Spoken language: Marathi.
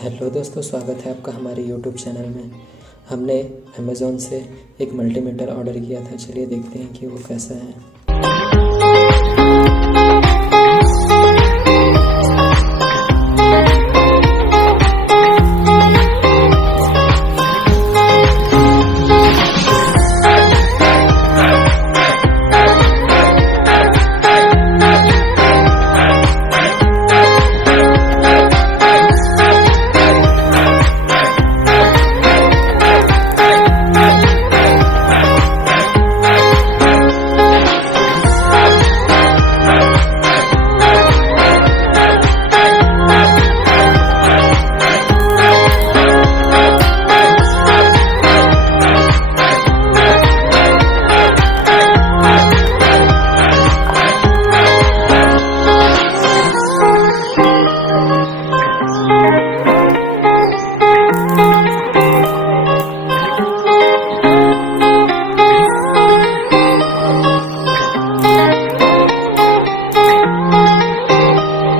हेलो दोस्तों, स्वागत है आपका हमारे यूट्यूब चैनल में। हमने अमेज़ॉन से एक मल्टीमीटर ऑर्डर किया था। चलिए देखते हैं कि वो कैसा है।